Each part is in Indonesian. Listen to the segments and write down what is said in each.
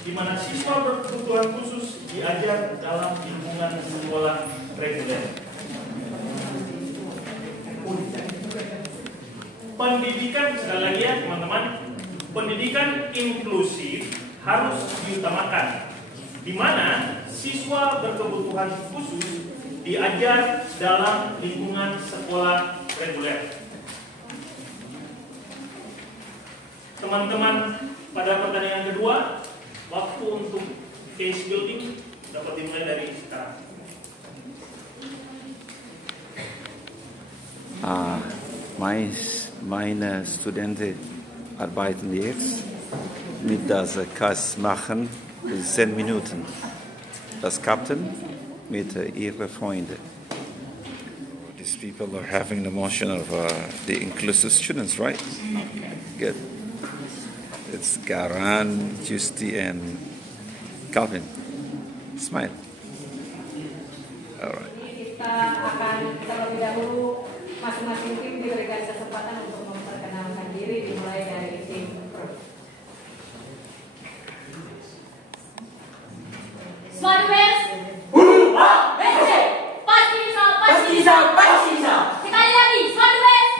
di mana siswa berkebutuhan khusus diajar dalam lingkungan sekolah reguler. Pendidikan, sekali lagi ya teman-teman, pendidikan inklusif harus diutamakan, di mana siswa berkebutuhan khusus diajar dalam lingkungan sekolah reguler. Teman-teman, pada pertandingan kedua, waktu untuk case building dapat dimulai dari sekarang. Meine Studenten arbeiten jetzt mit das Kurs machen 10 Minuten. Das Captain mit ihren Freunden. These people are having the motion of the inclusive students, right? Good. It's Garan, Justi, and Calvin. Smile. All right. Kita akan terlebih dahulu masing-masing tim diberikan kesempatan untuk memperkenalkan diri, dimulai dari tim pro. Smart West. Pasti bisa. Sekali lagi, Smart West.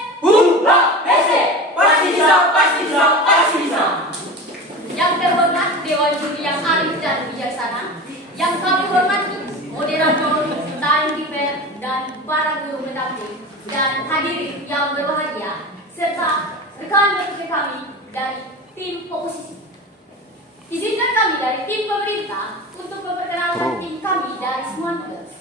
Pasti bisa. Yang terhormat Dewan Juri yang arif dan bijaksana, yang kami hormati moderator, timekeeper, dan para guru pendamping, dan hadirin yang berbahagia, serta rekan-rekan kami dari tim oposisi. Izinkan kami dari tim pemerintah untuk memperkenalkan tim kami dari Smart Girls.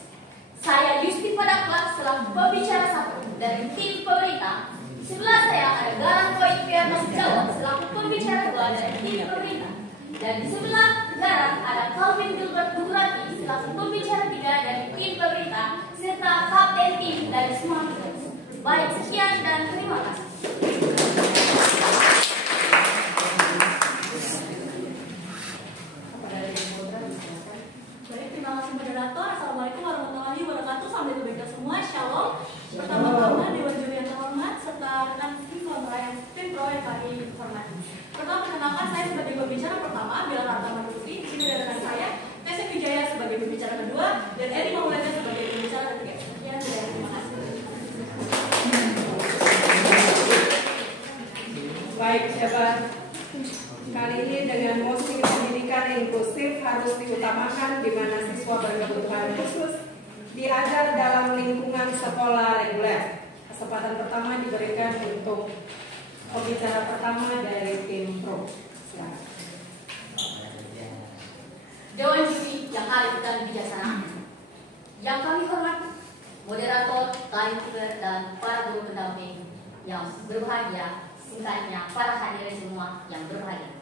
Saya Yusti Padakla selaku pembicara satu dari tim pemerintah. Sebelah saya ada Garan Koit Mas Jawa selaku pembicara dua dari tim pemerintah. Dan di sebelah Garan ada Calvin Gilbert Nugrati selaku pembicara tiga dari tim pemerintah, serta kapten tim dari Smart Girls. Baik, sekian dan terima kasih. Moderator, assalamualaikum warahmatullahi wabarakatuh. Sampai jumpa semua, shalom. Pertama-tama Dewan Juri yang terhormat serta rekan tim yang tim pro yang kami hormati. Pertama, perkenalkan saya sebagai pembicara pertama, Bila Rata Manusi. Di sini ada rekan saya, Tesya Wijaya sebagai pembicara kedua, dan Eri Maulana sebagai pembicara ketiga. Sekian, dan terima kasih. Baik, siapa? Kali ini dengan mosi pendidikan inklusif harus diutamakan, di mana siswa berkebutuhan khusus diajar dalam lingkungan sekolah reguler. Kesempatan pertama diberikan untuk pembicara pertama dari tim pro. Silakan. Dewan Juri yang arif dan bijaksana, yang kami hormati, moderator, timekeeper, dan para guru pendamping yang berbahagia, singkatnya para hadirin semua yang berbahagia.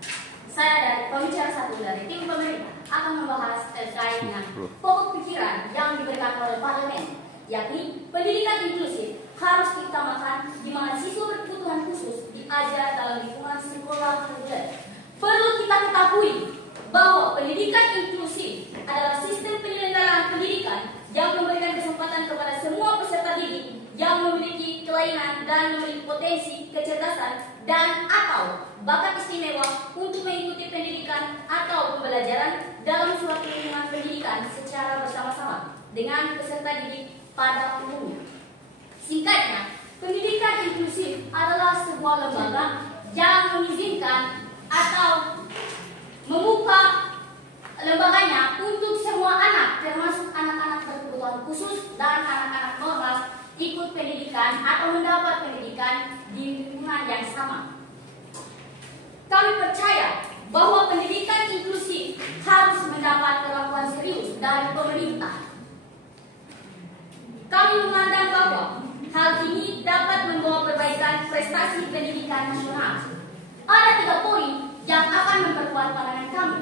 Saya dari pembicara satu dari tim pemerintah akan membahas terkait dengan pokok pikiran yang diberikan oleh parlemen, yakni pendidikan inklusif harus diutamakan, di mana siswa berkebutuhan khusus diajar dalam lingkungan sekolah reguler. Perlu kita ketahui bahwa pendidikan inklusif adalah sistem penyelenggaraan pendidikan yang memberikan kesempatan kepada semua peserta didik yang memiliki kelainan dan memiliki potensi, kecerdasan, dan atau bakat istimewa untuk mengikuti pendidikan atau pembelajaran dalam suatu lingkungan pendidikan secara bersama-sama dengan peserta didik pada umumnya. Singkatnya, pendidikan inklusif adalah sebuah lembaga yang mengizinkan atau membuka lembaganya untuk semua anak, termasuk anak-anak berkebutuhan khusus dan anak-anak normal, ikut pendidikan atau mendapat pendidikan di lingkungan yang sama. Kami percaya bahwa pendidikan inklusif harus mendapat perlakuan serius dari pemerintah. Kami memandang bahwa hal ini dapat membawa perbaikan prestasi pendidikan nasional. Ada 3 poin yang akan memperkuat pandangan kami,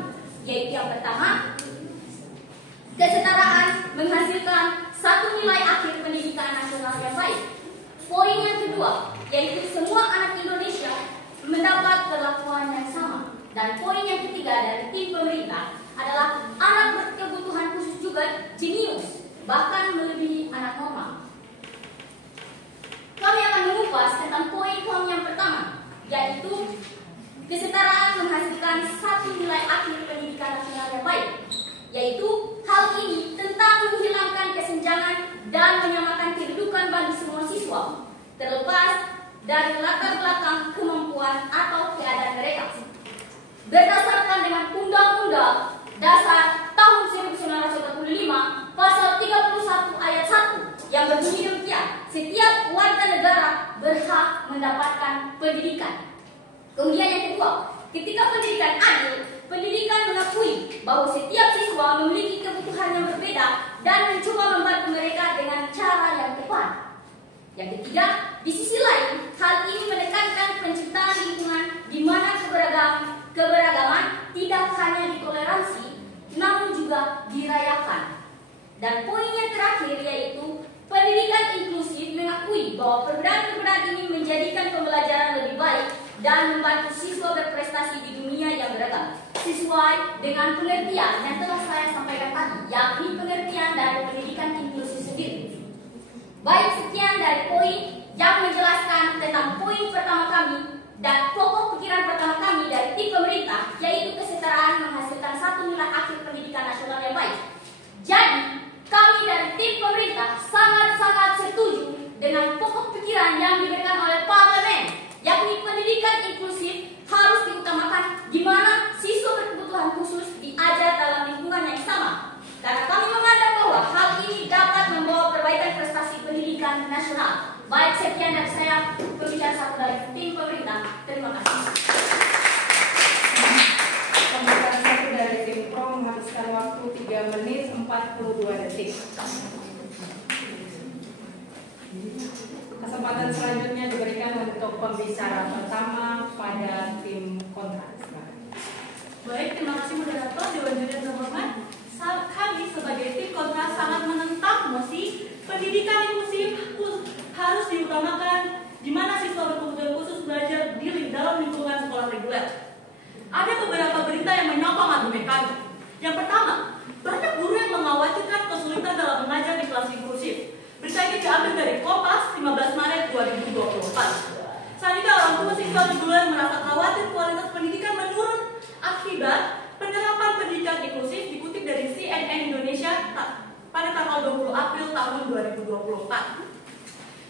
yaitu yang pertama, kesetaraan menghasilkan satu nilai akhir pendidikan nasional yang baik. Poin yang kedua, yaitu semua anak Indonesia mendapat perlakuan yang sama. Dan poin yang ketiga dari tim pemerintah adalah anak berkebutuhan khusus juga jenius, bahkan melebihi anak normal. Kami akan mengupas tentang poin yang pertama, yaitu kesetaraan menghasilkan satu nilai akhir pendidikan dari latar belakang kemampuan atau keadaan mereka. Berdasarkan dengan Undang-Undang Dasar tahun 1945 pasal 31 ayat 1 yang berbunyi demikian, setiap warga negara berhak mendapatkan pendidikan. Kemudian yang kedua, ketika pendidikan adil, pendidikan mengakui bahwa setiap siswa memiliki kebutuhan yang berbeda dan mencoba membantu mereka dengan cara yang tepat. Yang ketiga, di sisi lain, hal ini menekankan penciptaan lingkungan di mana keberagaman tidak hanya ditoleransi, namun juga dirayakan. Dan poin yang terakhir yaitu pendidikan inklusif mengakui bahwa perbedaan-perbedaan ini menjadikan pembelajaran lebih baik dan membantu siswa berprestasi di dunia yang beragam, sesuai dengan pengertian yang telah saya sampaikan tadi, yakni pengertian dari pendidikan inklusif sendiri. Baik, sekian dari poin yang menjelaskan tentang poin pertama kami dan pokok pikiran pertama kami dari tim pemerintah, yaitu kesetaraan menghasilkan satu nilai akhir pendidikan nasional yang baik. Jadi, kami dari tim pemerintah sangat-sangat setuju dengan pokok pikiran yang diberikan oleh parlemen, yakni pendidikan inklusif harus diutamakan di mana siswa berkebutuhan khusus diajar dalam lingkungan yang sama. Karena kami memandang bahwa hal ini dapat membawa perbaikan prestasi pendidikan nasional. Baik, sekian dari saya, pembicara satu dari tim pemerintah. Terima kasih. Pembicara satu dari tim pro menghabiskan waktu 3 menit 42 detik. Kesempatan selanjutnya diberikan untuk pembicara pertama pada tim kontra. Baik, terima kasih moderator, Dewan Juri yang terhormat. Kami sebagai tim kontra sangat menentang mosi pendidikan inklusif harus diutamakan di mana siswa berkebutuhan khusus belajar di dalam lingkungan sekolah reguler. Ada beberapa berita yang menyokong argumen kami. Yang pertama, banyak guru yang mengkhawatirkan kesulitan dalam mengajar di kelas inklusif. Berita ini diambil dari Kompas 15 Maret 2024. Selanjutnya, orang tua siswa reguler merasa khawatir kualitas pendidikan menurun akibat penerapan pendidikan inklusif, dikutip dari CNN Indonesia pada tanggal 20 April tahun 2024.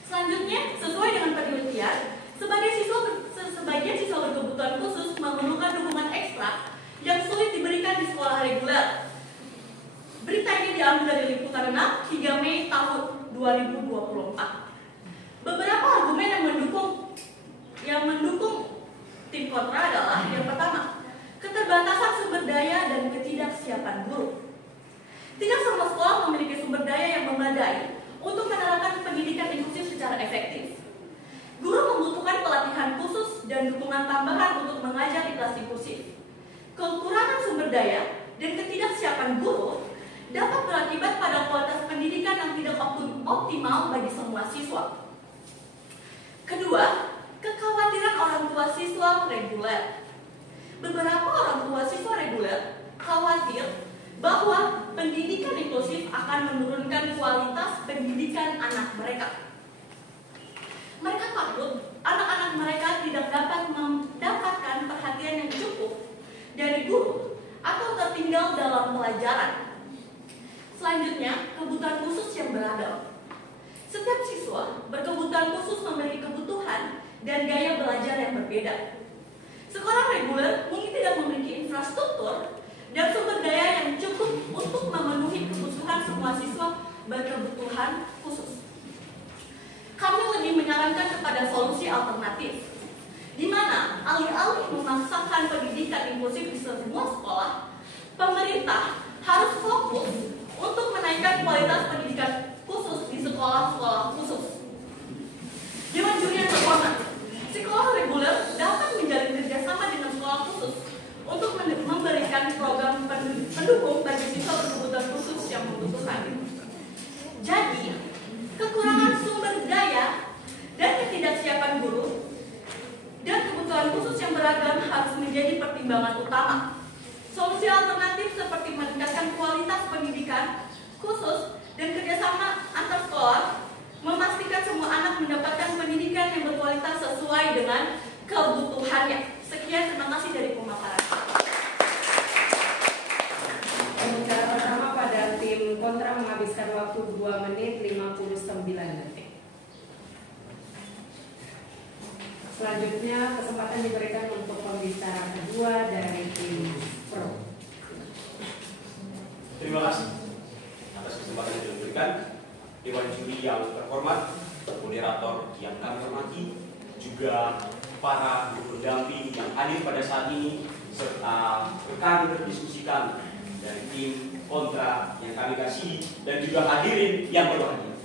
Selanjutnya, sesuai dengan penelitian, sebagian siswa berkebutuhan khusus memerlukan dukungan ekstra yang sulit diberikan di sekolah reguler. Berita ini diambil dari Liputan 6 hingga Mei tahun 2024. Beberapa argumen yang mendukung tim kontra adalah yang pertama, keterbatasan sumber daya dan ketidaksiapan guru. Tidak semua sekolah memiliki sumber daya yang memadai untuk menerapkan pendidikan inklusif secara efektif. Guru membutuhkan pelatihan khusus dan dukungan tambahan untuk mengajar di kelas inklusif. Kekurangan sumber daya dan ketidaksiapan guru dapat berakibat pada kualitas pendidikan yang tidak optimal bagi semua siswa. Kedua, kekhawatiran orang tua siswa reguler. Beberapa orang tua siswa reguler khawatir bahwa pendidikan inklusif akan menurunkan kualitas pendidikan anak mereka. Mereka takut anak-anak mereka tidak dapat mendapatkan perhatian yang cukup dari guru atau tertinggal dalam pelajaran. Selanjutnya, kebutuhan khusus yang beragam. Setiap siswa berkebutuhan khusus memiliki kebutuhan dan gaya belajar yang berbeda. Sekolah reguler mungkin tidak memiliki infrastruktur dan sumber daya yang cukup untuk memenuhi kebutuhan semua siswa berkebutuhan khusus. Kami lebih menyarankan kepada solusi alternatif, di mana alih-alih memaksakan pendidikan inklusif di semua sekolah, pemerintah harus fokus untuk menaikkan kualitas pendidikan khusus di sekolah-sekolah khusus. Dewan Juri yang terhormat, sekolah reguler dapat menjalin kerjasama dengan sekolah khusus untuk memberikan program pendukung bagi siswa berkebutuhan khusus yang membutuhkan. Jadi, kekurangan sumber daya dan ketidaksiapan guru dan kebutuhan khusus yang beragam harus menjadi pertimbangan utama. Solusi alternatif seperti meningkatkan kualitas pendidikan khusus dan kerjasama antar sekolah, memastikan semua anak mendapatkan pendidikan yang berkualitas sesuai dengan kebutuhannya. Sekian, terima kasih dari pemaparan. Pembicara pertama pada tim kontra menghabiskan waktu 2 menit 59 detik. Selanjutnya kesempatan diberikan untuk pembicara kedua dari tim Pro. Terima kasih atas kesempatan yang diberikan. Dewan juri yang terhormat, moderator yang kami hormati, juga para guru pendamping yang hadir pada saat ini, serta rekan berdiskusikan dari tim kontra yang kami kasih, dan juga hadirin yang berbahagia.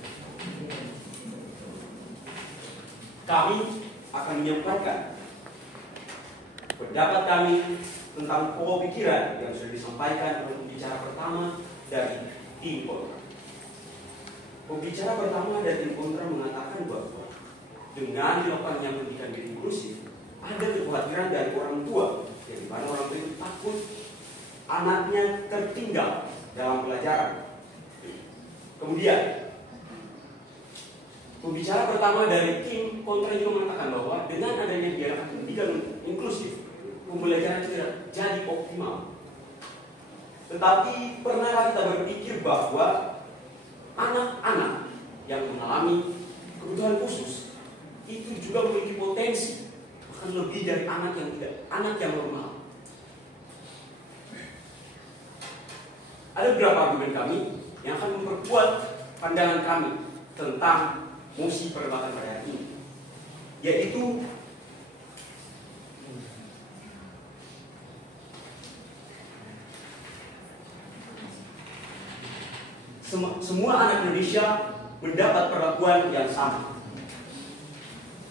Kami akan menyampaikan pendapat kami tentang pokok pikiran yang sudah disampaikan oleh pembicara pertama dari tim kontra. Pembicara pertama dari tim kontra mengatakan bahwa dengan dilakukannya pendidikan inklusif, ada kekhawatiran dari orang tua, yang dimana orang tua itu takut anaknya tertinggal dalam pelajaran. Kemudian, pembicara pertama dari tim kontra juga mengatakan bahwa dengan adanya diadakan pendidikan inklusif, pembelajaran tidak jadi optimal. Tetapi pernahkah kita berpikir bahwa anak-anak yang mengalami kebutuhan khusus itu juga memiliki potensi bahkan lebih dari anak yang normal? Ada beberapa argumen kami yang akan memperkuat pandangan kami tentang mosi perdebatan pada hari ini, yaitu semua anak Indonesia mendapat perlakuan yang sama.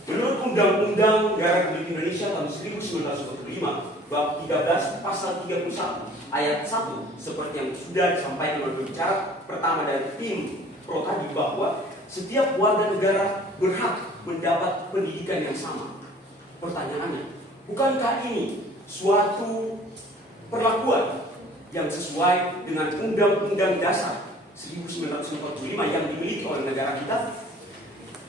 Menurut Undang-Undang Negara Republik Indonesia tahun 1945, bab 13 pasal 31 ayat 1, seperti yang sudah disampaikan oleh pembicara pertama dari tim Pro tadi, bahwa setiap warga negara berhak mendapat pendidikan yang sama. Pertanyaannya, bukankah ini suatu perlakuan yang sesuai dengan Undang-Undang Dasar 1945 yang dimiliki oleh negara kita?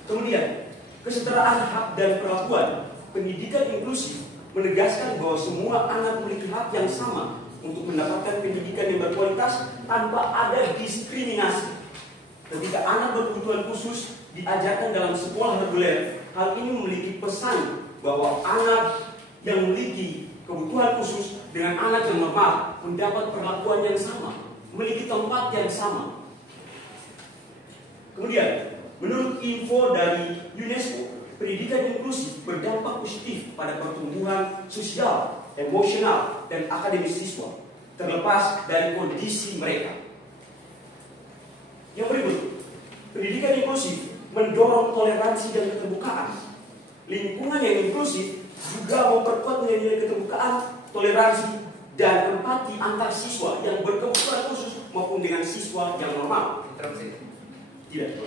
Kemudian, kesetaraan hak dan perlakuan pendidikan inklusif menegaskan bahwa semua anak memiliki hak yang sama untuk mendapatkan pendidikan yang berkualitas tanpa ada diskriminasi. Ketika anak berkebutuhan khusus diajarkan dalam sekolah reguler, hal ini memiliki pesan bahwa anak yang memiliki kebutuhan khusus dengan anak yang normal mendapat perlakuan yang sama, memiliki tempat yang sama. Kemudian, menurut info dari UNESCO, pendidikan inklusif berdampak positif pada pertumbuhan sosial, emosional, dan akademis siswa, terlepas dari kondisi mereka. Yang berikut, pendidikan inklusif mendorong toleransi dan keterbukaan. Lingkungan yang inklusif juga memperkuat nilai-nilai keterbukaan, toleransi, dan empati antar siswa yang berkebutuhan khusus maupun dengan siswa yang normal. Tidak,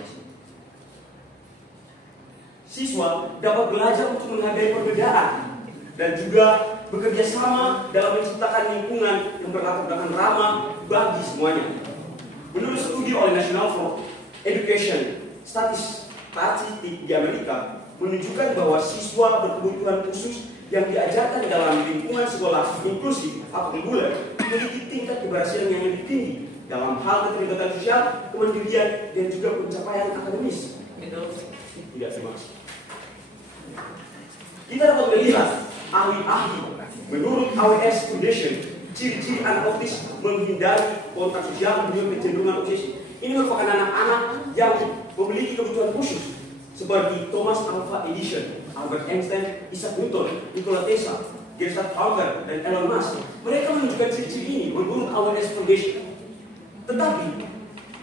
siswa dapat belajar untuk menghargai perbedaan dan juga bekerja sama dalam menciptakan lingkungan yang berlatar belakang ramah bagi semuanya. Menurut studi oleh National for Education Statistik di Amerika menunjukkan bahwa siswa berkebutuhan khusus yang diajarkan dalam lingkungan sekolah inklusif atau reguler memiliki tingkat keberhasilan yang lebih tinggi dalam hal keterlibatan sosial, kemandirian, dan juga pencapaian akademis. Tidak semaksimal. Kita dapat melihat ahli-ahli menurut AWS Foundation, ciri-ciri anak autis menghindari kontak sosial dan kecenderungan obsesi. Ini merupakan anak-anak yang memiliki kebutuhan khusus seperti Thomas Alva Edison, Albert Einstein, Isaac Newton, Nikola Tesla, Gestalt Albert, dan Elon Musk. Mereka menunjukkan ciri-ciri ini menurut AWS Foundation. Tetapi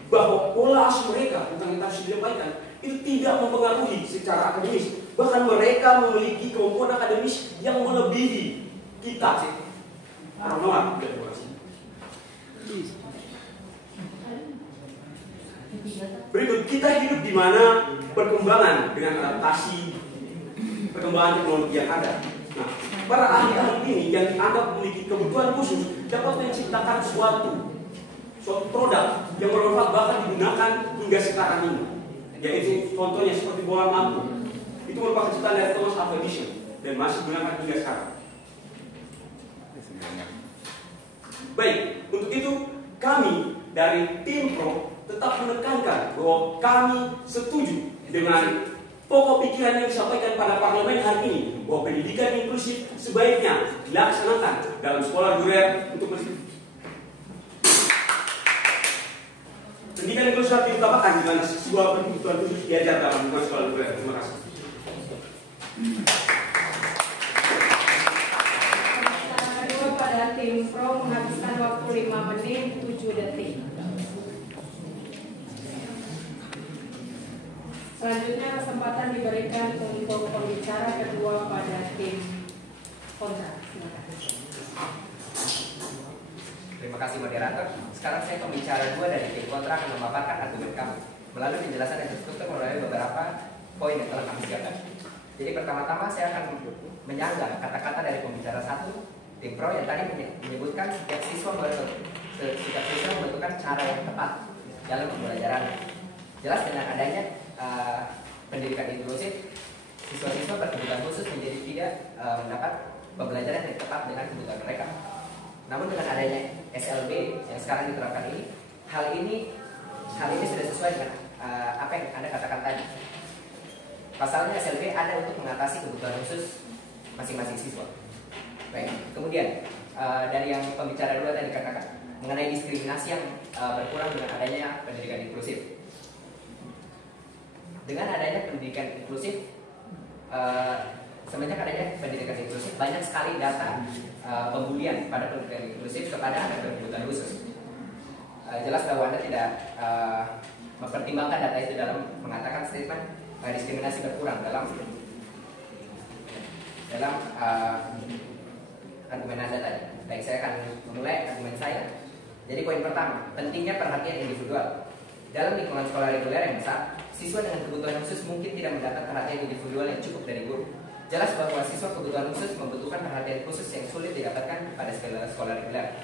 bahwa pola asuh mereka tentang yang harus disampaikan itu tidak mempengaruhi secara akademis. Bahkan mereka memiliki kemampuan akademis yang melebihi kita. Berikut, kita hidup di mana perkembangan dengan adaptasi perkembangan teknologi yang ada. Nah, para ahli-ahli ini yang dianggap memiliki kebutuhan khusus dapat menciptakan suatu produk yang bermanfaat bahkan digunakan hingga sekarang ini. Yaitu contohnya seperti bola lampu. Itu merupakan ciptaan dari Thomas Alva Edison dan masih digunakan hingga sekarang. Baik, untuk itu kami dari tim Pro tetap menekankan bahwa kami setuju dengan Pokok pikiran yang disampaikan pada parlemen hari ini bahwa pendidikan inklusif sebaiknya dilaksanakan dalam sekolah reguler untuk pendidikan inklusif harus diutamakan di mana sebuah kebutuhan khusus diajar dalam lingkungan sekolah reguler. Terima kasih. Kedua pada tim pro menghabiskan waktu 5 menit 7 detik. Selanjutnya kesempatan diberikan untuk pembicara kedua pada tim kontra. Terima kasih moderator. Sekarang saya pembicara dua dari tim kontra akan memaparkan argumen kami melalui penjelasan yang terstruktur melalui beberapa poin yang telah kami siapkan. Jadi pertama-tama saya akan menyanggah kata-kata dari pembicara satu tim pro yang tadi menyebutkan setiap siswa membutuhkan cara yang tepat dalam pembelajaran. Jelas dengan adanya pendidikan inklusif, siswa-siswa berkebutuhan khusus menjadi tidak mendapat pembelajaran yang tepat dengan kebutuhan mereka. Namun dengan adanya SLB yang sekarang diterapkan ini, hal ini sudah sesuai dengan apa yang Anda katakan tadi. Pasalnya SLB ada untuk mengatasi kebutuhan khusus masing-masing siswa. Baik, kemudian dari yang pembicara dua tadi katakan mengenai diskriminasi yang berkurang dengan adanya pendidikan inklusif. Dengan adanya pendidikan inklusif, semenjak adanya pendidikan inklusif, banyak sekali data pembulian pada pendidikan inklusif kepada anak berkebutuhan khusus. Jelas bahwa Anda tidak mempertimbangkan data itu dalam mengatakan statement diskriminasi berkurang dalam argumen Anda tadi. Baik, saya akan memulai argumen saya. Jadi poin pertama, pentingnya perhatian individual. Dalam lingkungan sekolah reguler yang besar, siswa dengan kebutuhan khusus mungkin tidak mendapat perhatian individual yang cukup dari guru. Jelas bahwa siswa kebutuhan khusus membutuhkan perhatian khusus yang sulit didapatkan pada sekolah reguler.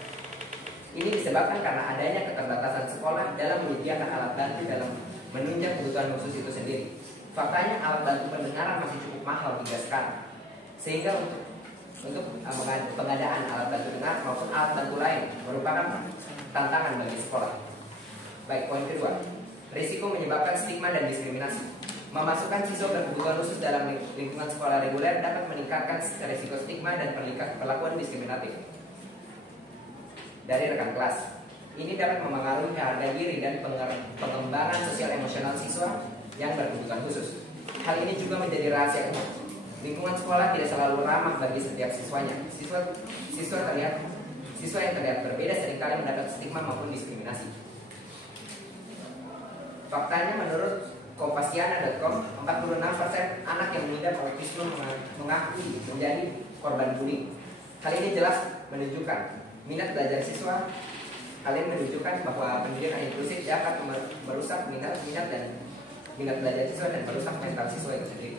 Ini disebabkan karena adanya keterbatasan sekolah dalam menyediakan alat bantu dalam menunjang kebutuhan khusus itu sendiri. Faktanya alat bantu pendengaran masih cukup mahal hingga sekarang. Sehingga untuk pengadaan alat bantu dengar maupun alat bantu lain merupakan tantangan bagi sekolah. Baik, poin kedua, risiko menyebabkan stigma dan diskriminasi. Memasukkan siswa berkebutuhan khusus dalam lingkungan sekolah reguler dapat meningkatkan risiko stigma dan perlakuan diskriminatif dari rekan kelas. Ini dapat mempengaruhi harga diri dan pengembangan sosial emosional siswa yang berkebutuhan khusus. Hal ini juga menjadi rahasia umum. Lingkungan sekolah tidak selalu ramah bagi setiap siswanya. Siswa yang terlihat berbeda seringkali mendapat stigma maupun diskriminasi. Faktanya menurut Kompasiana.com, 46% anak yang mengidap autisme mengakui menjadi korban bullying. Hal ini jelas menunjukkan minat belajar siswa. Hal ini menunjukkan bahwa pendidikan inklusif dapat merusak minat belajar siswa dan merusak mental siswa itu sendiri.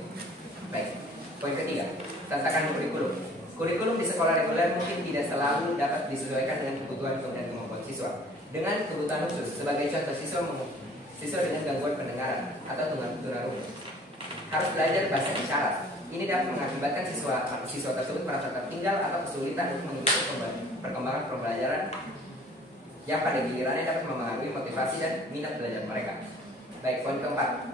Baik, poin ketiga, tantangan kurikulum. Kurikulum di sekolah reguler mungkin tidak selalu dapat disesuaikan dengan kebutuhan dan kemampuan siswa. Dengan kebutuhan khusus, sebagai contoh siswa dengan gangguan pendengaran atau tunarungu harus belajar bahasa isyarat. Ini dapat mengakibatkan siswa tersebut merasa tertinggal atau kesulitan untuk mengikuti perkembangan pembelajaran yang pada gilirannya dapat mempengaruhi motivasi dan minat belajar mereka. Baik, poin keempat,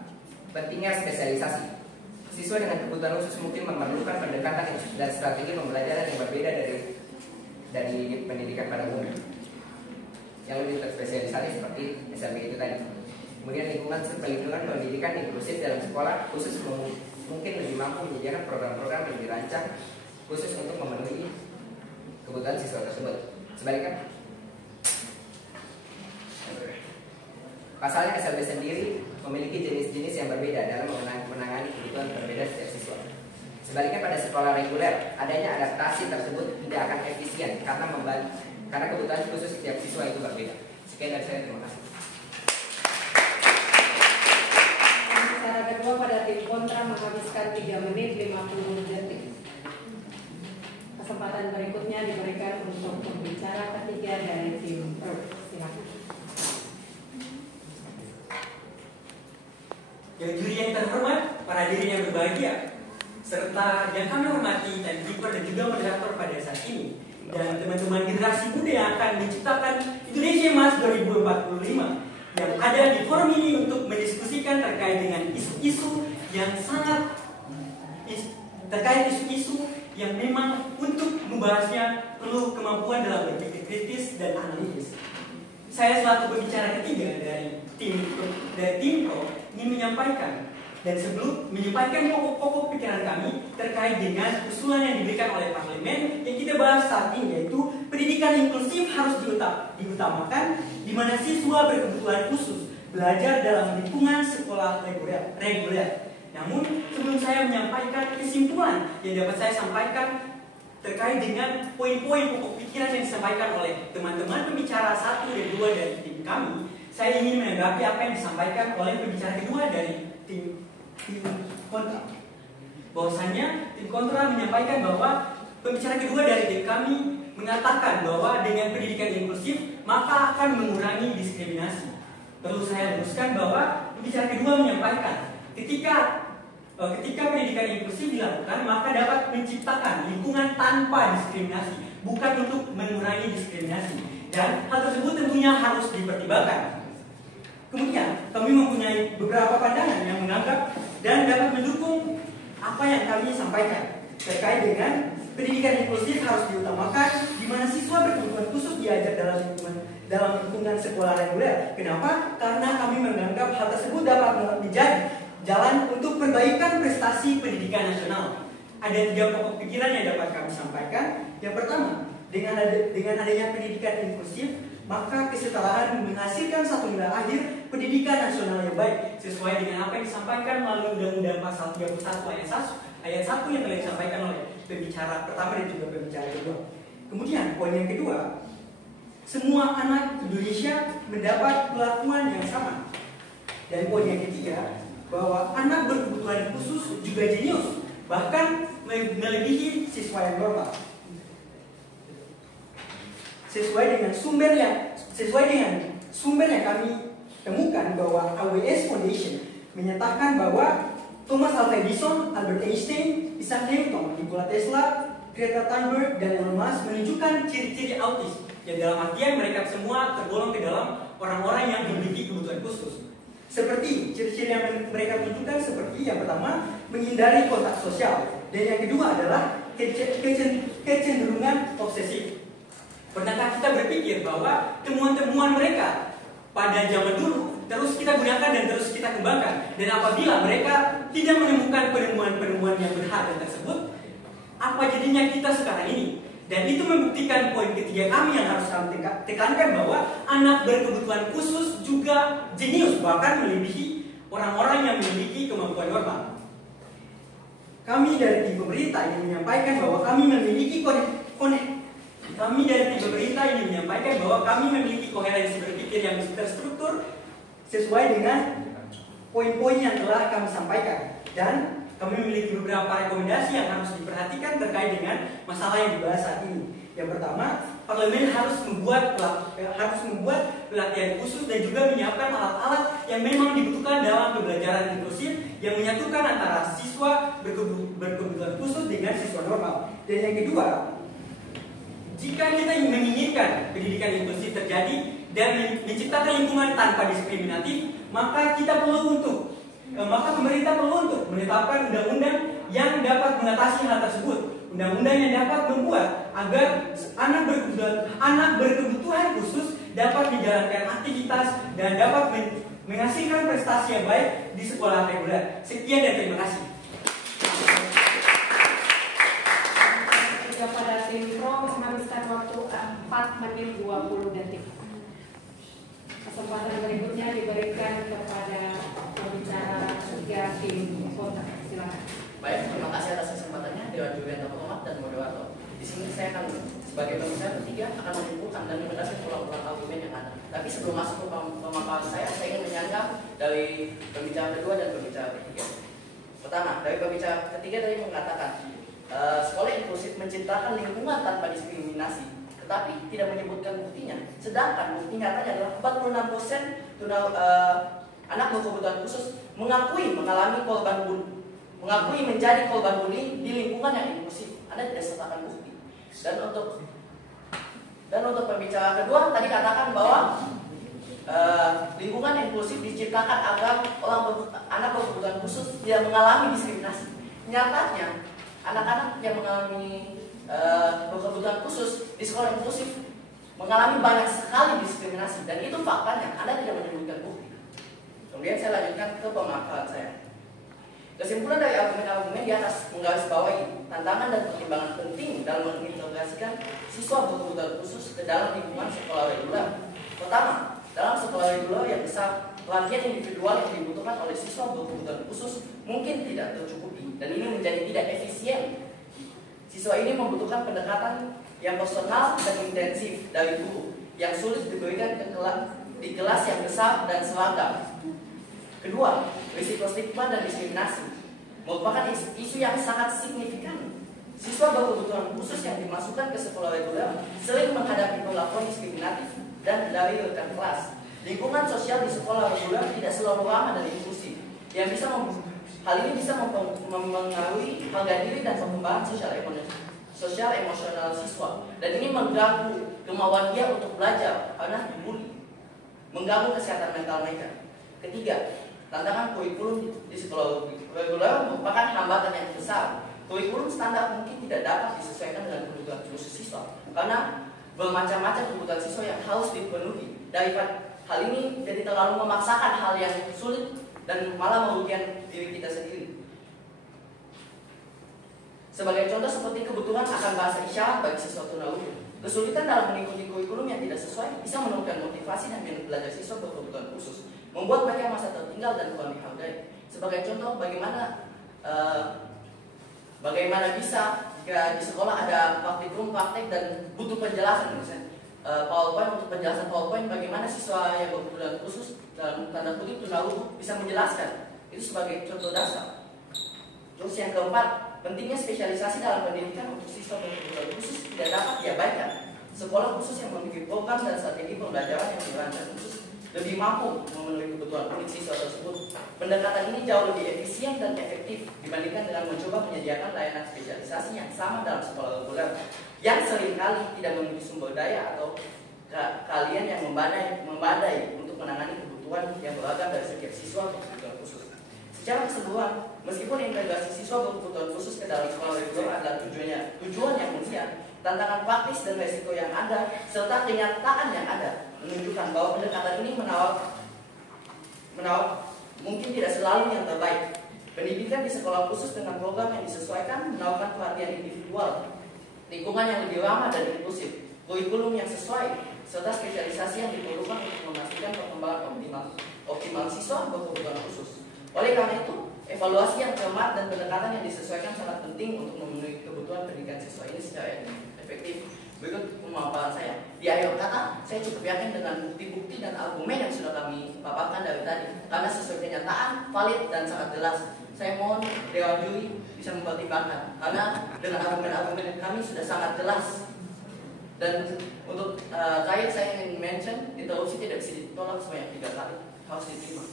pentingnya spesialisasi. Siswa dengan kebutuhan khusus mungkin memerlukan pendekatan dan strategi pembelajaran yang berbeda dari pendidikan pada umumnya, yang lebih terspesialisasi seperti SLB itu tadi. Kemudian lingkungan pendidikan inklusif dalam sekolah khusus mungkin lebih mampu menyediakan program-program yang dirancang khusus untuk memenuhi kebutuhan siswa tersebut. Sebaliknya, pasalnya SLB sendiri memiliki jenis-jenis yang berbeda dalam menangani kebutuhan berbeda setiap siswa. Sebaliknya pada sekolah reguler, adanya adaptasi tersebut tidak akan efisien karena kebutuhan khusus setiap siswa itu berbeda. Sekian dari saya, terima kasih. Pembicara kedua pada tim kontra menghabiskan 3 menit 50 detik. Kesempatan berikutnya diberikan untuk pembicara ketiga dari tim pro. Silakan. Yang juri yang terhormat, para hadirin yang berbahagia, serta yang kami hormati dan keeper dan juga moderator pada saat ini, dan teman-teman generasi muda yang akan menciptakan Indonesia Emas 2045 yang ada di forum ini untuk mendiskusikan terkait dengan isu-isu yang sangat terkait isu-isu yang memang untuk membahasnya perlu kemampuan dalam berpikir kritis dan analitis. Saya selaku pembicara ketiga dari tim Pro ingin menyampaikan, dan sebelum menyampaikan pokok-pokok pikiran kami terkait dengan usulan yang diberikan oleh parlemen yang kita bahas saat ini, yaitu pendidikan inklusif harus diutamakan, di mana siswa berkebutuhan khusus belajar dalam lingkungan sekolah reguler. Namun sebelum saya menyampaikan kesimpulan yang dapat saya sampaikan terkait dengan poin-poin pokok pikiran yang disampaikan oleh teman-teman pembicara 1 dan 2 dari tim kami, saya ingin menanggapi apa yang disampaikan oleh pembicara kedua dari tim kontra. Bahwasannya tim kontra menyampaikan bahwa pembicara kedua dari tim kami mengatakan bahwa dengan pendidikan inklusif maka akan mengurangi diskriminasi. Perlu saya luruskan bahwa pembicara kedua menyampaikan ketika pendidikan inklusif dilakukan maka dapat menciptakan lingkungan tanpa diskriminasi, bukan untuk mengurangi diskriminasi, dan hal tersebut tentunya harus dipertimbangkan. Kemudian kami mempunyai beberapa pandangan yang menganggap dan dapat mendukung apa yang kami sampaikan terkait dengan pendidikan inklusif harus diutamakan, di mana siswa berkebutuhan khusus diajar dalam lingkungan sekolah reguler. Kenapa? Karena kami menganggap hal tersebut dapat menjadi jalan untuk perbaikan prestasi pendidikan nasional. Ada 3 pokok pikiran yang dapat kami sampaikan. Yang pertama, dengan adanya pendidikan inklusif, maka kesetaraan menghasilkan satu nilai akhir pendidikan nasional yang baik, sesuai dengan apa yang disampaikan melalui Undang-Undang Pasal 31 ayat 1 yang telah disampaikan oleh pembicara pertama dan juga pembicara kedua. Kemudian poin yang kedua, semua anak Indonesia mendapat perlakuan yang sama. Dan poin yang ketiga, bahwa anak berkebutuhan khusus juga jenius, bahkan melebihi siswa yang normal. Sesuai dengan sumber yang kami temukan, bahwa AWS Foundation menyatakan bahwa Thomas Alva Edison, Albert Einstein, Isaac Newton, Nikola Tesla, Greta Thunberg, dan Elon Musk menunjukkan ciri-ciri autis, yang dalam artian mereka semua tergolong ke dalam orang-orang yang memiliki kebutuhan khusus. Seperti ciri-ciri yang mereka tunjukkan, seperti yang pertama, menghindari kontak sosial, dan yang kedua adalah kecenderungan obsesif. Pernahkah kita berpikir bahwa temuan-temuan mereka pada zaman dulu terus kita gunakan dan terus kita kembangkan, dan apabila mereka tidak menemukan penemuan-penemuan yang berharga tersebut, apa jadinya kita sekarang ini? Dan itu membuktikan poin ketiga kami yang harus kami tekankan, bahwa anak berkebutuhan khusus juga jenius, bahkan melebihi orang-orang yang memiliki kemampuan normal. Kami dari tim pemerintah ingin menyampaikan bahwa kami memiliki koherensi berpikir yang terstruktur sesuai dengan poin-poin yang telah kami sampaikan, dan kami memiliki beberapa rekomendasi yang harus diperhatikan terkait dengan masalah yang dibahas saat ini. Yang pertama, parlemen harus membuat pelatihan khusus dan juga menyiapkan alat-alat yang memang dibutuhkan dalam pembelajaran inklusif yang menyatukan antara siswa berkebutuhan khusus dengan siswa normal. Dan yang kedua, jika kita menginginkan pendidikan inklusif terjadi dan menciptakan lingkungan tanpa diskriminatif, maka pemerintah perlu untuk menetapkan undang-undang yang dapat mengatasi hal tersebut. Undang-undang yang dapat membuat agar anak berkebutuhan khusus dapat menjalankan aktivitas dan dapat menghasilkan prestasi yang baik di sekolah reguler. Sekian dan terima kasih. Kepada tim Pro menghabiskan waktu 4 menit 20 detik. Kesempatan berikutnya diberikan kepada pembicara 3 tim kontra. Silakan. Baik, terima kasih atas kesempatannya Dewan Juri Antar Pengamat dan moderator. Di sini saya akan sebagai pembicara ketiga akan menyimpulkan dan menegaskan pulang-pulang argumen yang ada. Tapi sebelum masuk ke pemaparan saya ingin menyanggah dari pembicara kedua dan pembicara ketiga. Pertama, dari pembicara ketiga tadi mengatakan sekolah inklusif menciptakan lingkungan tanpa diskriminasi, tetapi tidak menyebutkan buktinya. Sedangkan bukti nyatanya adalah 46% anak berkebutuhan khusus mengakui menjadi korban bullying di lingkungan yang inklusif. Anda tidak sertakan bukti. Dan untuk pembicara kedua tadi katakan bahwa lingkungan inklusif diciptakan agar anak berkebutuhan khusus tidak mengalami diskriminasi. Nyatanya, anak-anak yang mengalami berkebutuhan khusus di sekolah inklusif mengalami banyak sekali diskriminasi, dan itu faktanya. Anda tidak menemukan bukti. Kemudian saya lanjutkan ke pemaparan saya. Kesimpulan dari argumen-argumen di atas menggarisbawahi tantangan dan pertimbangan penting dalam mengintegrasikan siswa berkebutuhan khusus ke dalam lingkungan sekolah reguler. Pertama, dalam sekolah reguler yang besar, perhatian individual yang dibutuhkan oleh siswa berkebutuhan khusus mungkin tidak tercukupi, dan ini menjadi tidak efisien. Siswa ini membutuhkan pendekatan yang personal dan intensif dari guru yang sulit diberikan di kelas yang besar dan seragam. Kedua, risiko stigma dan diskriminasi merupakan isu yang sangat signifikan. Siswa berkebutuhan khusus yang dimasukkan ke sekolah reguler sering menghadapi perlakuan diskriminatif dan dari rekan kelas. Lingkungan sosial di sekolah reguler tidak selalu ramah dan inklusif. Hal ini bisa mempengaruhi harga diri dan perkembangan sosial emosional siswa, dan ini mengganggu kemauan dia untuk belajar karena dibully, mengganggu kesehatan mental mereka. Ketiga, tantangan kurikulum di sekolah reguler merupakan hambatan yang besar. Kurikulum standar mungkin tidak dapat disesuaikan dengan kebutuhan khusus siswa karena bermacam-macam kebutuhan siswa yang harus dipenuhi. Daripada hal ini jadi terlalu memaksakan hal yang sulit dan malah merugikan diri kita sendiri. Sebagai contoh seperti kebutuhan akan bahasa isyarat bagi siswa tunarungu. Kesulitan dalam mengikuti kurikulum yang tidak sesuai bisa menurunkan motivasi dan minat belajar siswa berkebutuhan khusus, membuat mereka merasa tertinggal dan kurang dihargai. Sebagai contoh, bagaimana bisa jika di sekolah ada praktek dan butuh penjelasan, misalnya PowerPoint, untuk penjelasan PowerPoint, bagaimana siswa yang berkebutuhan khusus dalam tanda kutip tunarungu bisa menjelaskan. Itu sebagai contoh dasar. Terus yang keempat, pentingnya spesialisasi dalam pendidikan untuk siswa berkebutuhan khusus tidak dapat diabaikan. Sekolah khusus yang memiliki program dan strategi pembelajaran yang dirancang khusus lebih mampu memenuhi kebutuhan unik siswa tersebut. Pendekatan ini jauh lebih efisien dan efektif dibandingkan dengan mencoba menyediakan layanan spesialisasi yang sama dalam sekolah reguler yang seringkali tidak memiliki sumber daya atau keahlian yang membadai untuk menangani kebutuhan yang beragam dari setiap siswa berkebutuhan khusus. Secara keseluruhan, meskipun integrasi siswa berkebutuhan khusus ke dalam sekolah reguler adalah tujuan yang mulia, tantangan praktis dan resiko yang ada serta kenyataan yang ada menunjukkan bahwa pendekatan ini menawar mungkin tidak selalu yang terbaik. Pendidikan di sekolah khusus dengan program yang disesuaikan menawarkan perhatian individual, lingkungan yang lebih ramah dan inklusif, kurikulum yang sesuai, serta spesialisasi yang diperlukan untuk memastikan perkembangan optimal siswa berkebutuhan khusus. Oleh karena itu, evaluasi yang cermat dan pendekatan yang disesuaikan sangat penting untuk memenuhi kebutuhan pendidikan siswa ini secara efektif. Berikut pemaparan saya. Di akhir kata, saya cukup yakin dengan bukti-bukti dan argumen yang sudah kami paparkan dari tadi, karena sesuai kenyataan, valid dan sangat jelas. Saya mohon Dewan Juri bisa mempertimbangkan, karena dengan argumen-argumen kami sudah sangat jelas. Dan untuk saya ingin mention, interupsi tidak bisa ditolak sebanyak 3 kali, harus diterima.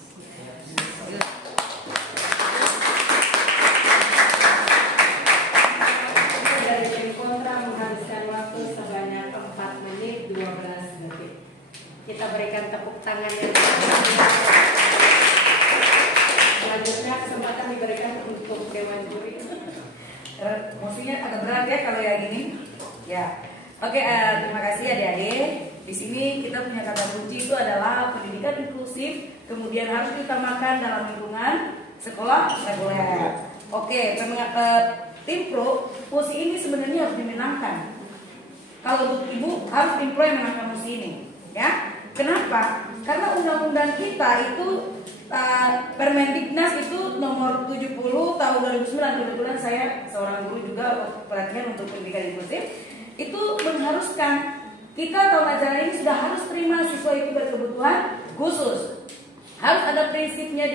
Dari tim kontra menghabiskan waktu sebanyak 4 menit 12 detik. Kita berikan tepuk tangan yang selanjutnya kesempatan diberikan untuk Dewan Juri. Maksudnya agak berat ya kalau yang ini. Ya. Oke, terima kasih adik-adik. Di sini kita punya kata kunci itu adalah pendidikan inklusif, kemudian harus diutamakan dalam lingkungan sekolah reguler. Oke, tim pro, posisi ini sebenarnya harus dimenangkan. Kalau untuk ibu harus tim pro yang menangkan posisi ini, ya. Kenapa? Karena undang-undang kita itu Permendiknas itu nomor 70 tahun 2009. Kebetulan saya seorang guru juga pelatihan untuk pendidikan inklusif. Itu mengharuskan kita tahun ajaran ini sudah harus terima siswa itu berkebutuhan khusus. Harus ada prinsipnya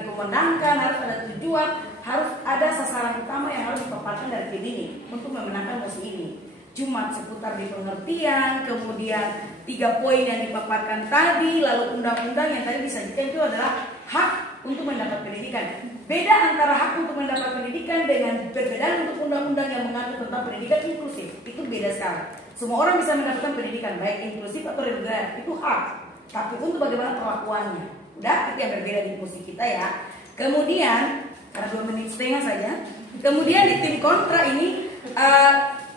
dikumandangkan, harus ada tujuan, harus ada sasaran utama yang harus dipaparkan dari tim ini untuk memenangkan posisi ini. Cuma seputar di pengertian, kemudian 3 poin yang dipaparkan tadi, lalu undang-undang yang tadi disajikan itu adalah hak untuk mendapat pendidikan. Beda antara hak untuk mendapat pendidikan dengan perbedaan untuk undang-undang yang mengatur tentang pendidikan inklusif. Itu beda sekali. Semua orang bisa mendapatkan pendidikan, baik inklusif atau reguler, itu hak. tapi untuk bagaimana perlakuannya. Udah, itu yang berbeda di musik kita ya. Kemudian, karena 2 menit setengah saja. Kemudian di tim kontra ini,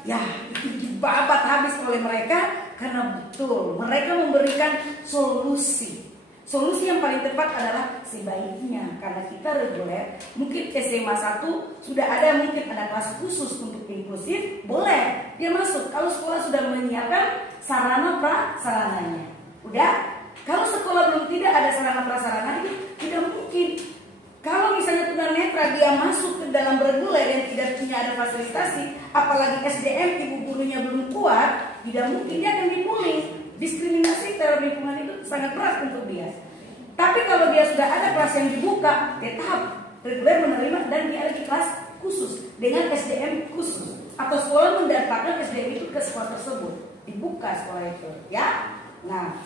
ya dibabat habis oleh mereka karena betul mereka memberikan solusi. Solusi yang paling tepat adalah sebaiknya karena kita reguler, mungkin SMA 1 sudah ada, mungkin ada kelas khusus untuk inklusif, boleh dia masuk kalau sekolah sudah menyiapkan sarana prasarananya. Udah, kalau sekolah belum tidak ada sarana prasarana itu tidak mungkin. Kalau misalnya tunanetra dia masuk ke dalam reguler yang tidak punya ada fasilitasi, apalagi SDM ibu gurunya belum kuat, tidak mungkin dia akan dibully. Diskriminasi terhadap lingkungan itu sangat berat untuk dia. Tapi kalau dia sudah ada kelas yang dibuka, tetap reguler menerima dan dia ada di kelas khusus dengan SDM khusus atau sekolah mendatangkan SDM itu ke sekolah tersebut, dibuka sekolah itu, ya. Nah,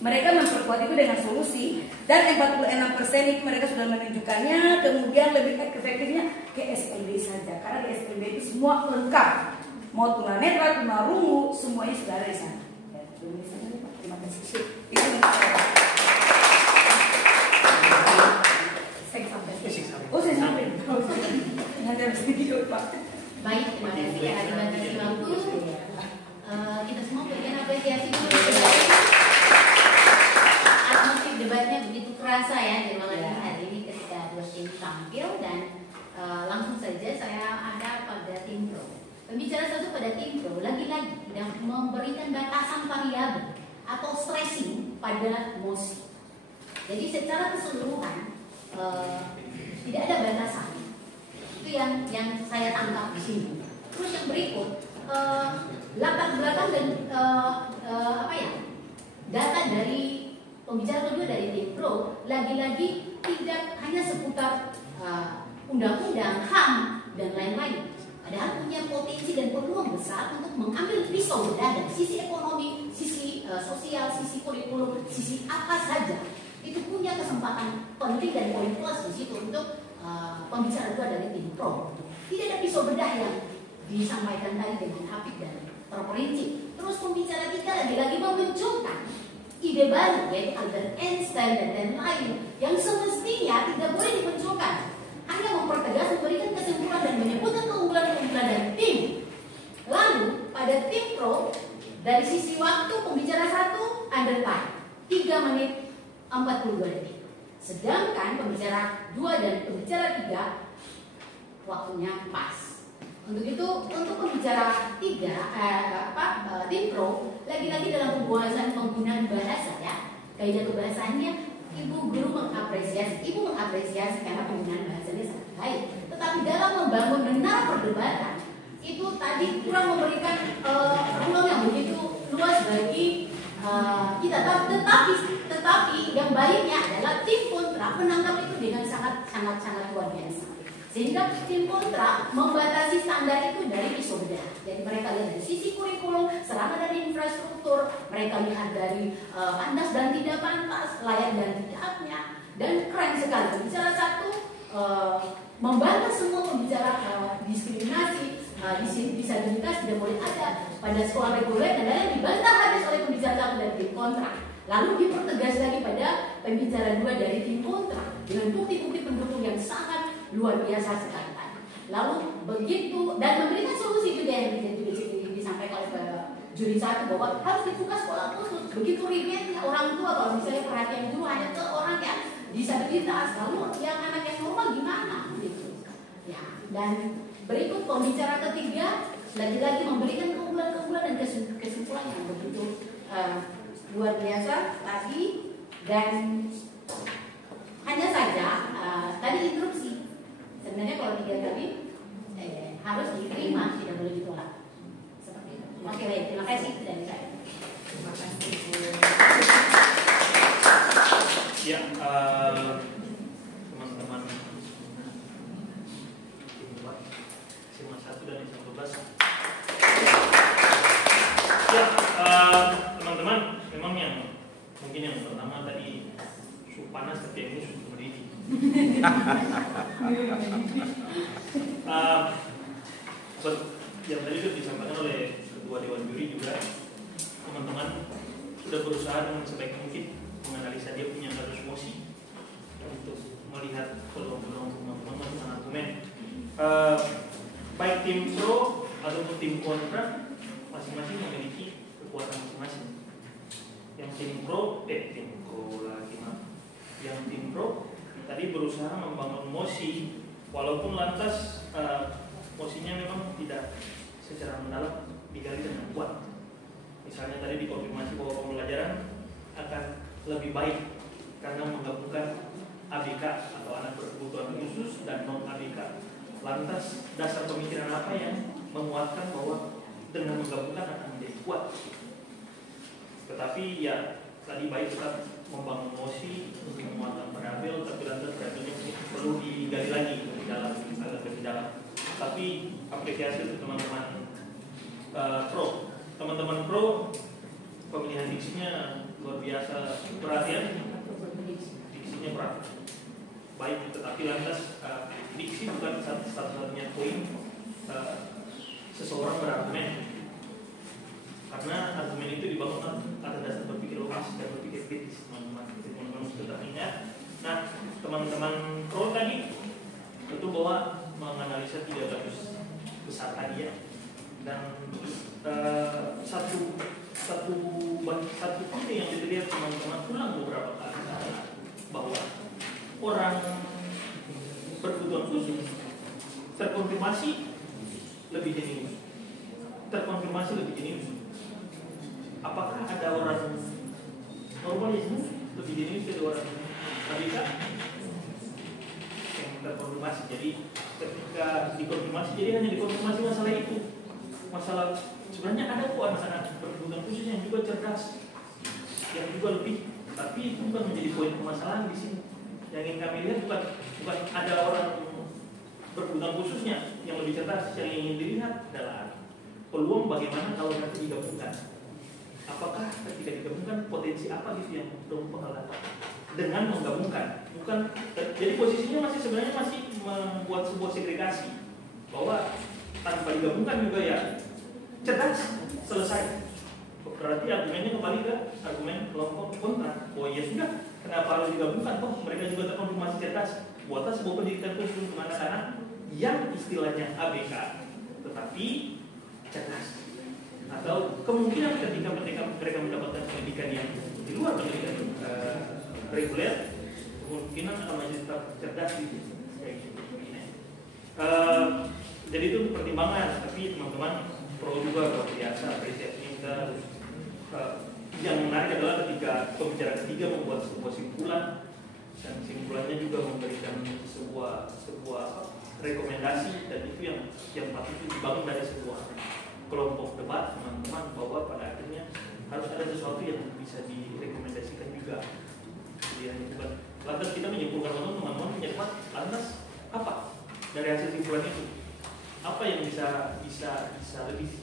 mereka memperkuat itu dengan solusi dan 46% itu mereka sudah menunjukkannya. Kemudian lebih efektifnya ke SLB saja karena di SLB itu semua lengkap, mau tunanetra, tunarungu, semuanya sudah ada di sana. Terima kasih. Itu saya sampai. Nanti harus video Pak. Baik, terima kasih karena dibatasi waktu. Kita semua berikan apresiasi dulu. Atmosfer debatnya begitu kerasa ya di malam hari ini ketika dua tim tampil dan langsung saja saya ada pada tim pro. Pembicara satu pada tim pro lagi-lagi sudah memberikan batasan variabel atau stressing pada musik. Jadi secara keseluruhan tidak ada batasan. Itu yang saya tangkap di sini. Terus yang berikut latar belakang dan data dari pembicara kedua dari tim pro lagi-lagi tidak hanya seputar undang-undang, HAM dan lain-lain. Padahal punya potensi dan peluang besar untuk mengambil pisau bedah dari sisi ekonomi, sisi sosial, sisi kurikulum, sisi apa saja. Itu punya kesempatan penting dan poin plus di situ untuk pembicara kedua dari tim pro. Tidak ada pisau bedah yang disampaikan tadi dengan apik dan terperinci. Terus pembicara kita lagi-lagi memunculkan ide baru yaitu Albert Einstein dan lain-lain yang semestinya tidak boleh dimunculkan. Hanya mempertegas, memberikan kesimpulan dan menyebutkan keunggulan-keunggulan dari tim. Lalu pada tim pro dari sisi waktu pembicara satu under time 3 menit 42 detik. Sedangkan pembicara 2 dan pembicara 3 waktunya pas. Untuk itu, untuk pembicara 3 tim pro lagi-lagi dalam pembahasan penggunaan bahasa ya, kaidah kebahasaannya ibu guru mengapresiasi karena penggunaan bahasanya sangat baik. Tetapi dalam membangun benar perdebatan itu tadi kurang memberikan ruang yang begitu luas bagi kita. Tetapi yang baiknya adalah tim kontra menangkap itu dengan sangat luar biasa. Sehingga tim kontra membatasi standar itu dari pisau bedah. Jadi mereka lihat dari sisi kurikulum, sarana dari infrastruktur, mereka lihat dari pantas dan tidak pantas, layak dan tidaknya, dan keren sekali. Pembicara satu membantah semua pembicara diskriminasi, disabilitas tidak boleh ada pada sekolah reguler dan lain dibantah habis oleh pembicara satu dari tim kontra. Lalu dipertegas lagi pada pembicara 2 dari tim kontra dengan bukti-bukti pendukung yang sangat luar biasa sekali. Lalu begitu dan memberikan solusi juga yang disampaikan oleh juri satu bahwa harus dibuka sekolah khusus. Begitu ribetnya orang tua kalau misalnya perhatian dulu hanya ke orang yang disabilitas, lalu yang anak yang normal gimana? Gitu. Ya. Dan berikut pembicara ketiga lagi-lagi memberikan keunggulan-keunggulan dan kesimpulan yang begitu luar biasa tadi. Dan hanya saja tadi interupsi. Sebenarnya kalau 3 kali harus diterima, tidak boleh ditolak. Seperti itu. Oke, baik. Terima kasih dari saya. Terima kasih. Ya, teman-teman SMA 1 dan SMA 12. Ya, teman-teman, memang yang mungkin yang pertama tadi suhu panas setiap ini sudah berdiri. Yang tadi sudah disampaikan oleh ketua dewan juri juga, teman-teman sudah berusaha dengan sebaik mungkin menganalisa dia punya kasus mosi untuk melihat peluang-peluang teman-teman argumen. Baik tim pro ataupun tim kontra masing-masing memiliki kekuatan masing-masing. Yang tim pro tadi berusaha membangun mosi, walaupun lantas mosinya memang tidak secara mendalam digali dengan kuat. Misalnya tadi dikonfirmasi bahwa pembelajaran akan lebih baik karena menggabungkan ABK atau anak berkebutuhan khusus dan non ABK. Lantas dasar pemikiran apa yang menguatkan bahwa dengan menggabungkan akan menjadi kuat? Tetapi ya tadi baik tetap membangun mosi untuk menguatkan variabel, tapi lantas variabelnya perlu digali lagi lebih dalam. Tapi apresiasi untuk teman-teman pro. Teman-teman pro pemilihan diksinya luar biasa perhatian, diksinya berat. Baik, tetapi lantas diksi bukan satu-satunya poin seseorang berargumen, karena argumen itu dibangun atas dasar berpikir logis dan berpikir kritis, teman-teman sudah ingat. Nah, teman-teman pro tadi tentu bahwa menganalisa 3 garis besar tadi ya, dan satu penting yang dilihat teman-teman ulang beberapa kali bahwa orang berkebutuhan khusus terkonfirmasi lebih jenius. Apakah ada orang normal yang lebih jenius dari orang ABK yang terkonfirmasi? Jadi ketika dikonfirmasi, jadi hanya dikonfirmasi masalah itu. Masalah sebenarnya ada kok anak-anak berkebutuhan khusus yang juga cerdas, yang juga lebih, tapi itu bukan menjadi poin permasalahan di sini. Yang ingin kami lihat bukan ada orang berkebutuhan khususnya yang lebih cerdas. Yang ingin dilihat adalah peluang bagaimana kalau nanti digabungkan. Apakah ketika digabungkan potensi apa gitu yang berpengaruh dengan menggabungkan? Bukan, jadi posisinya sebenarnya masih membuat sebuah segregasi bahwa tanpa digabungkan juga ya cerdas, selesai. Berarti argumennya kembali ke argumen kelompok kontra. Oh ya sudah, kenapa harus digabungkan? Toh mereka juga terkonfirmasi cerdas. Buatlah sebuah pendidikan khusus untuk anak-anak yang istilahnya ABK tetapi cerdas. Atau kemungkinan ketika mereka mendapatkan pendidikan yang di luar pendidikan reguler, kemungkinan akan menjadi tetap cerdas gitu. Jadi itu pertimbangan. Tapi teman-teman pro juga luar biasa apresiasinya kita. Yang menarik adalah ketika pembicara ketiga membuat sebuah simpulan, dan simpulannya juga memberikan sebuah rekomendasi, dan itu yang patut dibangun dari sebuah kelompok debat teman-teman, bahwa pada akhirnya harus ada sesuatu yang bisa direkomendasikan juga. Jadi bukan lantas kita menyimpulkan teman-teman punya debat, lantas apa dari hasil simpulan itu? Apa yang bisa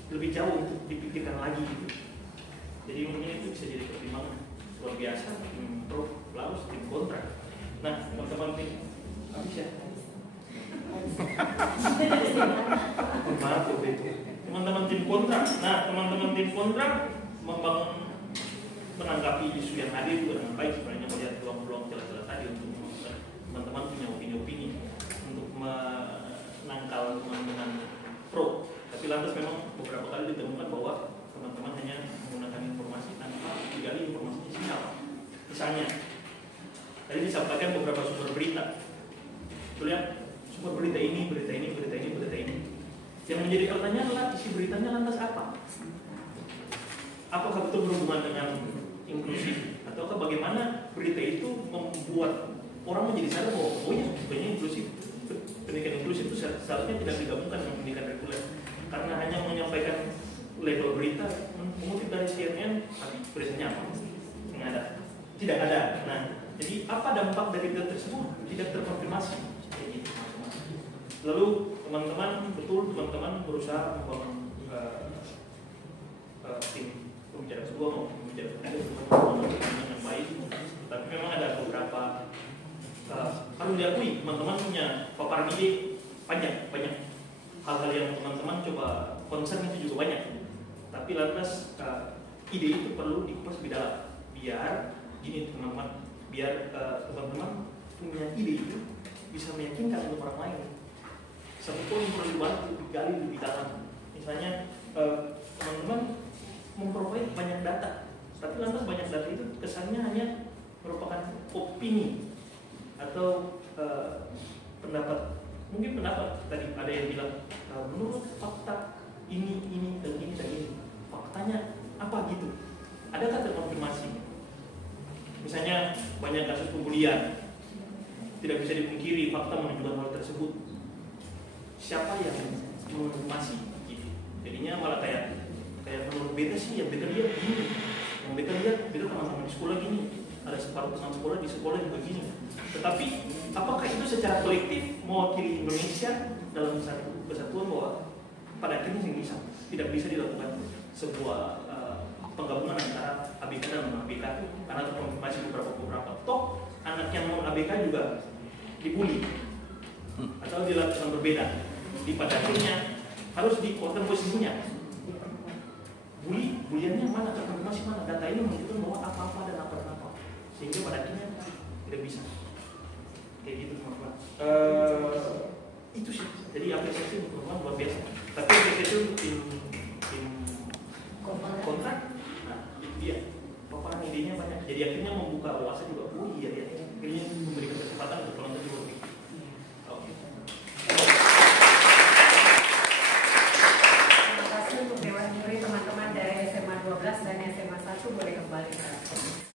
lebih jauh untuk dipikirkan lagi gitu. Jadi mungkin itu bisa jadi pertimbangan luar biasa tim pro, laus tim kontra. Nah, teman-teman tim habis ya. Maaf itu. Teman-teman tim kontra. Nah, teman-teman tim kontra membangun menanggapi isu yang ada juga dengan baik, sebenarnya melihat peluang-peluang celah-celah tadi untuk teman-teman punya opini-opini untuk menangkal teman-teman pro. Tapi lantas memang beberapa kali ditemukan bahwa teman-teman hanya menggunakan informasi tanpa digali informasinya siapa. Misalnya, tadi disampaikan beberapa sumber berita. Lihat sumber berita ini. Yang menjadi pertanyaan adalah isi beritanya lantas apa? Apakah betul berhubungan dengan inklusif? Ataukah bagaimana berita itu membuat orang menjadi sadar bahwa oh ya sebenarnya inklusif, pendidikan inklusif itu seharusnya tidak digabungkan dengan pendidikan reguler, karena hanya menyampaikan label berita, mengutip dari CNN, tapi beritanya apa? Tidak ada. Nah, jadi apa dampak dari berita tersebut? Tidak terkonfirmasi. Lalu teman-teman berusaha membangun tim pembicara sebuah pembicara yang baik, tapi memang ada beberapa harus diakui teman-teman punya paparan ide banyak hal-hal yang teman-teman coba concern itu juga banyak, tapi lantas ide itu perlu dikupas lebih dalam. Biar gini teman-teman, biar teman-teman punya ide itu bisa meyakinkan untuk orang lain. Satu poin perlu digali lebih dalam. Misalnya teman-teman memprovide banyak data, tapi lantas banyak data itu kesannya hanya merupakan opini atau pendapat. Mungkin pendapat tadi ada yang bilang menurut fakta ini dan ini dan ini. Faktanya apa gitu? Adakah terkonfirmasi? Misalnya banyak kasus pembulian, tidak bisa dipungkiri fakta menunjukkan hal tersebut. Siapa yang mengonfirmasi? Gitu. Jadinya malah kayak menurut beta sih, yang beta lihat gini, yang beta lihat beta teman-teman di sekolah gini, ada separuh teman sekolah di sekolah juga gini. Tetapi apakah itu secara kolektif mewakili Indonesia dalam satu kesatuan bahwa pada akhirnya tidak bisa dilakukan sebuah penggabungan antara ABK dan non-ABK karena terkonfirmasi beberapa. Toh anak yang non-ABK juga dibully atau dilakukan berbeda. Di pada akhirnya harus dikuatkan posisinya. Buliannya mana, terkonfirmasi mana, data ini menunjukkan bahwa apa-apa dan apa-apa. Sehingga pada akhirnya tidak bisa. Kayak gitu teman-teman. Itu sih. Jadi apresiasi untuk teman-teman luar biasa. Tapi apresiasi untuk tim